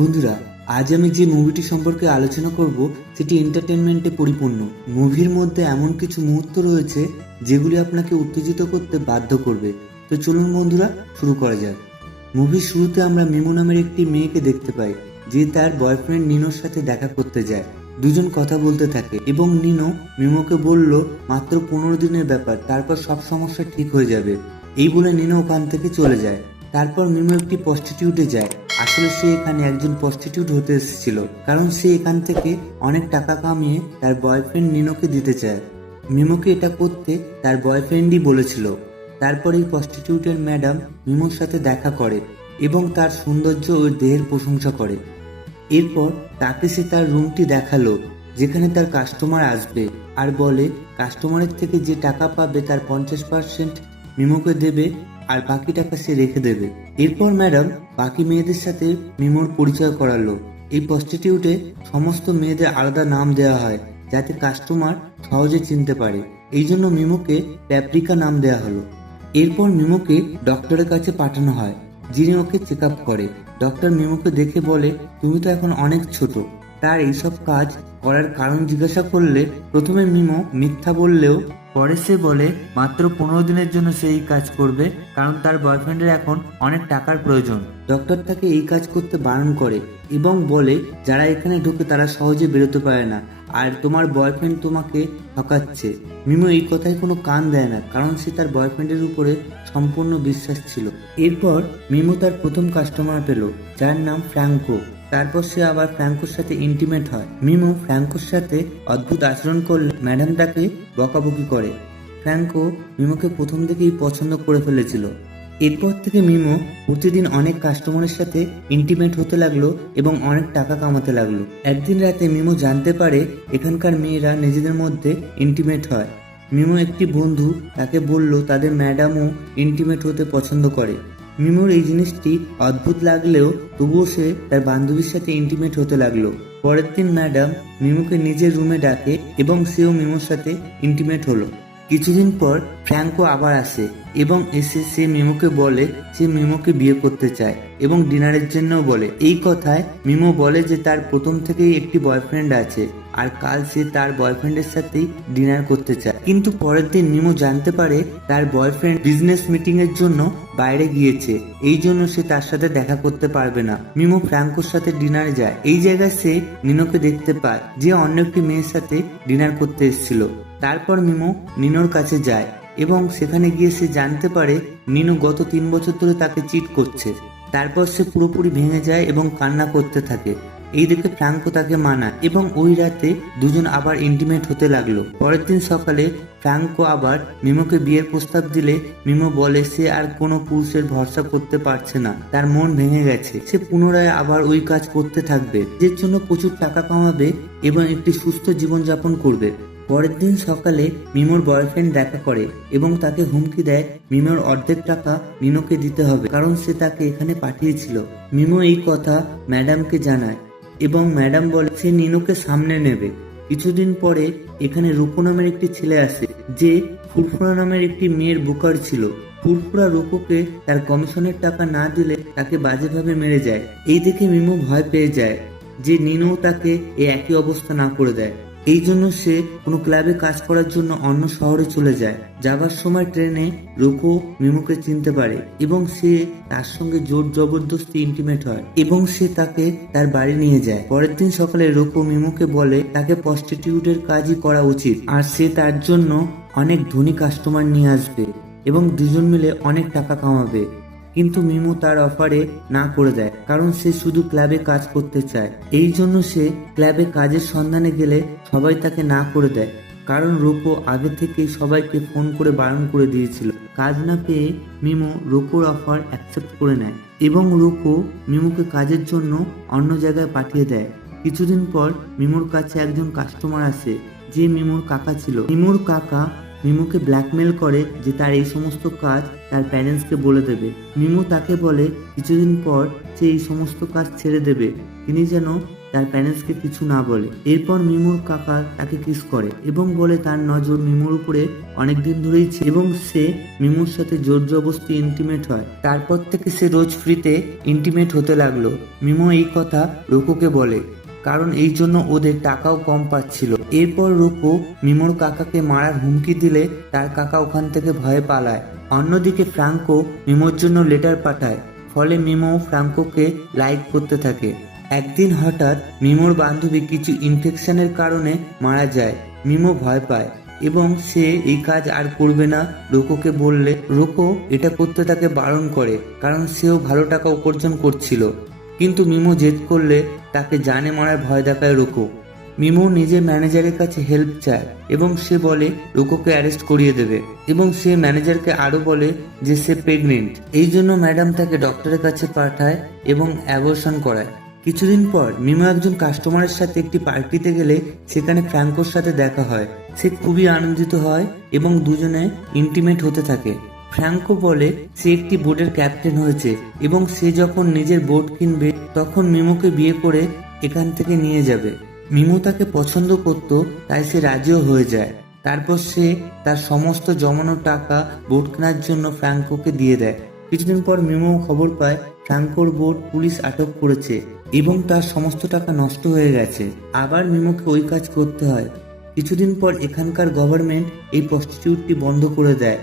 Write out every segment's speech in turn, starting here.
বন্ধুরা, আজ আমি যে মুভিটি সম্পর্কে আলোচনা করব সেটি এন্টারটেনমেন্টে পরিপূর্ণ। মুভির মধ্যে এমন কিছু মুহূর্ত রয়েছে যেগুলি আপনাকে উত্তেজিত করতে বাধ্য করবে। তো চলুন বন্ধুরা, শুরু করা যাক। মুভির শুরুতে আমরা মিমো নামের একটি মেয়েকে দেখতে পাই, যে তার বয়ফ্রেন্ড নিনোর সাথে দেখা করতে যায়। দুজন কথা বলতে থাকে এবং নিনো মিমোকে বলল মাত্র 15 দিনের ব্যাপার, তারপর সব সমস্যা ঠিক হয়ে যাবে। এই বলে নিনো ওখান থেকে চলে যায়। তারপর মিমো একটি প্রস্টিটিউটে যায়। আসলে সে এখানে একজন প্রস্টিটিউট হতে এসেছিল, কারণ সে এখান থেকে অনেক টাকা কামিয়ে তার বয়ফ্রেন্ড নিনোকে দিতে চায়। মিমোকে এটা করতে তার বয়ফ্রেন্ডই বলেছিল। তারপর এই প্রস্টিটিউটের ম্যাডাম মিমোর সাথে দেখা করে এবং তার সৌন্দর্য ও দেহের প্রশংসা করে। এরপর তাকে সে তার রুমটি দেখালো, যেখানে তার কাস্টমার আসবে, আর বলে কাস্টমারের থেকে যে টাকা পাবে তার 50% মিমোকে দেবে আর বাকি টাকা সে রেখে দেবে। এরপর ম্যাডাম বাকি মেয়েদের সাথে মিমোর পরিচয় করালো। এই প্রস্টিটিউটে সমস্ত মেয়েদের আলাদা নাম দেওয়া হয়, যাতে কাস্টমার সহজে চিনতে পারে। এই জন্য মিমোকে প্যাপ্রিকা নাম দেওয়া হলো। এরপর মিমোকে ডক্টরের কাছে পাঠানো হয়, যিনি ওকে চেক আপ করে। ডক্টর মিমোকে দেখে বলে, তুমি তো এখন অনেক ছোট। তার এইসব কাজ করার কারণ জিজ্ঞাসা করলে প্রথমে মিমো মিথ্যা বললেও পরে সে বলে মাত্র 15 দিনের জন্য সে এই কাজ করবে, কারণ তার বয়ফ্রেন্ডের এখন অনেক টাকার প্রয়োজন। ডক্টর তাকে এই কাজ করতে বারণ করে এবং বলে, যারা এখানে ঢোকে তারা সহজে বেরোতে পারে না, আর তোমার বয়ফ্রেন্ড তোমাকে ঠকাচ্ছে। মিমো এই কথায় কোনো কান দেয় না, কারণ সে তার বয়ফ্রেন্ডের উপরে সম্পূর্ণ বিশ্বাস ছিল। এরপর মিমো তার প্রথম কাস্টমার পেল, যার নাম ফ্র্যাঙ্কো। তারপর সে আবার ফ্র্যাঙ্কোর সাথে ইন্টিমেট হয়। মিমো ফ্র্যাঙ্কোর সাথে অদ্ভুত আচরণ করলে ম্যাডাম তাকে বকাবকি করে। ফ্র্যাঙ্কো মিমোকে প্রথম থেকেই পছন্দ করে ফেলেছিল। এরপর থেকে মিমো প্রতিদিন অনেক কাস্টমারের সাথে ইন্টিমেট হতে লাগলো এবং অনেক টাকা কামাতে লাগলো। একদিন রাতে মিমো জানতে পারে এখানকার মেয়েরা নিজেদের মধ্যে ইন্টিমেট হয়। মিমো একটি বন্ধু তাকে বলল তাদের ম্যাডামও ইন্টিমেট হতে পছন্দ করে। মিমোর এই জিনিসটি অদ্ভুত লাগলেও তবুও সে তার বান্ধবীর সাথে ইন্টিমেট হতে লাগলো। পরের দিন ম্যাডাম মিমোকে নিজের রুমে ডাকে এবং সেও মিমোর সাথে ইন্টিমেট হলো। কিছুদিন পর ফ্র্যাঙ্কো আবার আসে এবং এসে সে মিমোকে বলে সে মিমোকে বিয়ে করতে চায় এবং ডিনারের জন্যও বলে। এই কথায় মিমো বলে যে তার প্রথম থেকেই একটি বয়ফ্রেন্ড আছে আর কাল সে তার বয়ফ্রেন্ডের সাথেই ডিনার করতে চায়। কিন্তু পরের দিন মিমো জানতে পারে তার বয়ফ্রেন্ড বিজনেস মিটিং এর জন্য বাইরে গিয়েছে, এই জন্য সে তার সাথে দেখা করতে পারবে না। মিমো ফ্র্যাঙ্কোর সাথে ডিনারে যায়। এই জায়গায় সে নিনোকে দেখতে পায়, যে অন্য একটি মেয়ের সাথে ডিনার করতে এসেছিল। তারপর মিমো নিনোর কাছে যায় এবং সেখানে গিয়ে সে জানতে পারে নিনো গত 3 বছর ধরে তাকে চিট করছে। তারপর সে পুরোপুরি ভেঙে যায় এবং কান্না করতে থাকে। এই দেখে ফ্র্যাঙ্কো তাকে মানায় এবং ওই রাতে দুজন আবার ইন্টিমেট হতে লাগলো। পরের দিন সকালে ফ্র্যাঙ্কো আবার মিমোকে বিয়ের প্রস্তাব দিলে মিমো বলে সে আর কোনো পুরুষের ভরসা করতে পারছে না, তার মন ভেঙে গেছে। সে পুনরায় আবার ওই কাজ করতে থাকবে, এর জন্য প্রচুর টাকা কামাবে এবং একটি সুস্থ জীবনযাপন করবে। পরের দিন সকালে মিমোর বয়ফ্রেন্ড দেখা করে এবং তাকে হুমকি দেয় মিমোর অর্ধেক টাকা নিনোকে দিতে হবে, কারণ সে তাকে এখানে পাঠিয়েছিল। মিমো এই কথা ম্যাডামকে জানায় এবং ম্যাডাম বলে সে নিনোকে সামনে নেবে। কিছুদিন পরে এখানে রূপো নামের একটি ছেলে আসে, যে ফুরফুরা নামের একটি মেয়ের বুকার ছিল। ফুরফুরা রূপোকে তার কমিশনের টাকা না দিলে তাকে বাজেভাবে মেরে যায়। এই দেখে মিমো ভয় পেয়ে যায় যে নিনো তাকে এই একই অবস্থা না করে দেয়। এই জন্য সে কোনো ক্লাবে কাজ করার জন্য অন্য শহরে চলে যায়। যাবার সময় ট্রেনে রূপো মিমোকে চিনতে পারে এবং সে তার সঙ্গে জোর জবরদস্তি ইন্টিমেট হয় এবং সে তাকে তার বাড়ি নিয়ে যায়। পরের দিন সকালে রূপো মিমোকে বলে তাকে প্রস্টিটিউটের কাজই করা উচিত আর সে তার জন্য অনেক ধনী কাস্টমার নিয়ে আসবে এবং দুজন মিলে অনেক টাকা কামাবে। কিন্তু মিমো তার অফারে না করে দেয়, কারণ সে শুধু ক্লাবে কাজ করতে চায়। এই জন্য সে ক্লাবে কাজের সন্ধানে গেলে সবাই তাকে না করে দেয়, কারণ রূপো আগে থেকেই সবাইকে ফোন করে বারণ করে দিয়েছিল। কাজ না পেয়ে মিমো রূপোর অফার অ্যাকসেপ্ট করে নেয় এবং রূপো মিমোকে কাজের জন্য অন্য জায়গায় পাঠিয়ে দেয়। কিছুদিন পর মিমোর কাছে একজন কাস্টমার আসে, যে মিমোর কাকা ছিল। মিমোর কাকা মিমোকে ব্ল্যাকমেল করে যে তার এই সমস্ত কাজ তার প্যারেন্টসকে বলে দেবে। মিমো তাকে বলে কিছুদিন পর সে এই সমস্ত কাজ ছেড়ে দেবে, তিনি যেন তার প্যারেন্টসকে কিছু না বলে। এরপর মিমোর কাকা তাকে কিস করে এবং বলে তার নজর মিমোর উপরে অনেকদিন ধরেই ছিল এবং সে মিমোর সাথে জোর জবরদস্তি ইন্টিমেট হয়। তারপর থেকে সে রোজ ফ্রিতে ইন্টিমেট হতে লাগলো। মিমো এই কথা রোকোকে বলে, কারণ এই জন্য ওদের টাকাও কম পাচ্ছিল। এরপর রোকো মিমোর কাকাকে মারার হুমকি দিলে তার কাকা ওখান থেকে ভয়ে পালায়। অন্যদিকে ফ্রাঙ্কো মিমোর জন্য লেটার পাঠায়, ফলে মিমো ফ্রাঙ্কোকে লাইক করতে থাকে। একদিন হঠাৎ মিমোর বান্ধবী কিছু ইনফেকশনের কারণে মারা যায়। মিমো ভয় পায় এবং সে এই কাজ আর করবে না রোকোকে বললে রোকো এটা করতে তাকে বারণ করে, কারণ সেও ভালো টাকা উপার্জন করছিল। কিন্তু মিমো জেদ করলে তাকে জানে মারার ভয় দেখায় রোকো। মিমো নিজের ম্যানেজারের কাছে হেল্প চায় এবং সে বলে রোকোকে অ্যারেস্ট করিয়ে দেবে এবং সে ম্যানেজারকে আরো বলে যে সে প্রেগনেন্ট। এই জন্য ম্যাডাম তাকে ডক্টরের কাছে পাঠায় এবং অ্যাবর্শন করায়। কিছুদিন পর মিমো একজন কাস্টমারের সাথে একটি পার্টিতে গেলে সেখানে ফ্র্যাঙ্কোর সাথে দেখা হয়। সে খুবই আনন্দিত হয় এবং দুজনে ইন্টিমেট হতে থাকে। ফ্র্যাঙ্কো বলে সে একটি বোটের ক্যাপ্টেন হয়েছে এবং সে যখন নিজের বোট কিনবে তখন মিমোকে বিয়ে করে এখান থেকে নিয়ে যাবে। মিমো তাকে পছন্দ করত, তাই সে রাজিও হয়ে যায়। তারপর সে তার সমস্ত জমানো টাকা বোট কেনার জন্য ফ্র্যাঙ্কোকে দিয়ে দেয়। কিছুদিন পর মিমো খবর পায় ফ্র্যাঙ্কোর বোট পুলিশ আটক করেছে এবং তার সমস্ত টাকা নষ্ট হয়ে গেছে। আবার মিমোকে ওই কাজ করতে হয়। কিছুদিন পর এখানকার গভর্নমেন্ট এই প্রস্টিটিউটটি বন্ধ করে দেয়,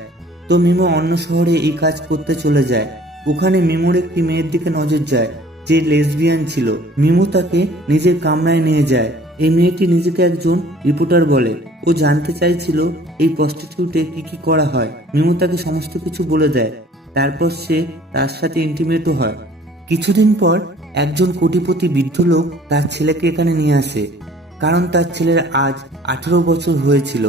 তো মিমো অন্য শহরে এই কাজ করতে চলে যায়। ওখানে মিমোর একটি মেয়ের দিকে নজর যায় যে লেসবিয়ান ছিল। মিমো তাকে নিজের কামরায় নিয়ে যায়। এই মেয়েটি নিজেকে একজন রিপোর্টার বলে। ও জানতে চাইছিল এই প্রস্টিটিউটে কি করা হয়। মিমো তাকে সমস্ত কিছু বলে দেয়। তারপর সে তার সাথে ইন্টিমেটও হয়। কিছুদিন পর একজন কোটিপতি বৃদ্ধ লোক তার ছেলেকে এখানে নিয়ে আসে, কারণ তার ছেলের আজ 18 বছর হয়েছিল,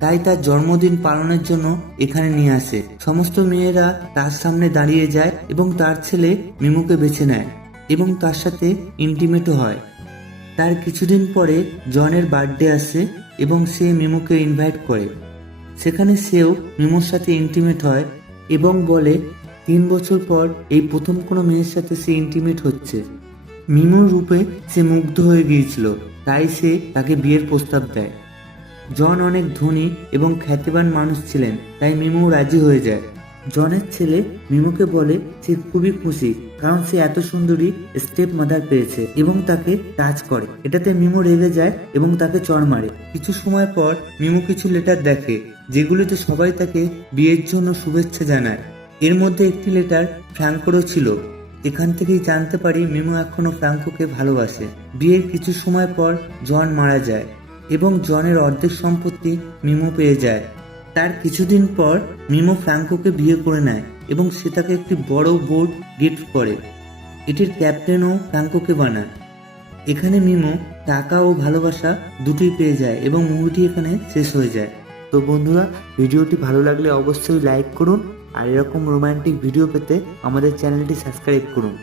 তাই তার জন্মদিন পালনের জন্য এখানে নিয়ে আসে। সমস্ত মেয়েরা তার সামনে দাঁড়িয়ে যায় এবং তার ছেলে মিমোকে বেছে নেয় এবং তার সাথে ইন্টিমেটও হয়। তার কিছুদিন পরে জনের বার্থডে আসে এবং সে মিমোকে ইনভাইট করে। সেখানে সেও মিমোর সাথে ইন্টিমেট হয় এবং বলে 3 বছর পর এই প্রথম কোনো মেয়ের সাথে সে ইন্টিমেট হচ্ছে। মিমোর রূপে সে মুগ্ধ হয়ে গিয়েছিল, তাই সে তাকে বিয়ের প্রস্তাব দেয়। জন অনেক ধনী এবং খ্যাতিমান মানুষ ছিলেন, তাই মিমো রাজি হয়ে যায়। জনের ছেলে মিমোকে বলে সে খুবই খুশি, কারণ সে এত সুন্দরী স্টেপ মাদার পেয়েছে এবং তাকে টাচ করে। এটাতে মিমো রেগে যায় এবং তাকে চড় মারে। কিছু সময় পর মিমো কিছু লেটার দেখে যেগুলিতে সবাই তাকে বিয়ের জন্য শুভেচ্ছা জানায়। এর মধ্যে একটি লেটার ফ্র্যাঙ্কোরও ছিল। এখান থেকেই জানতে পারি মিমো এখনো ফ্র্যাঙ্কোকে ভালোবাসে। বিয়ের কিছু সময় পর জন মারা যায় এবং জনের অর্ধেক সম্পত্তি মিমো পেয়ে যায়। তার কিছুদিন পর মিমো ফ্র্যাঙ্কোকে বিয়ে করে নেয় এবং সে তাকে একটি বড় বোট গিফট করে। এটির ক্যাপ্টেনও ফ্র্যাঙ্কোকে বানায়। এখানে মিমো টাকা ও ভালোবাসা দুটোই পেয়ে যায় এবং মুভিটি এখানে শেষ হয়ে যায়। তো বন্ধুরা, ভিডিওটি ভালো লাগলে অবশ্যই লাইক করুন আর এরকম রোমান্টিক ভিডিও পেতে আমাদের চ্যানেলটি সাবস্ক্রাইব করুন।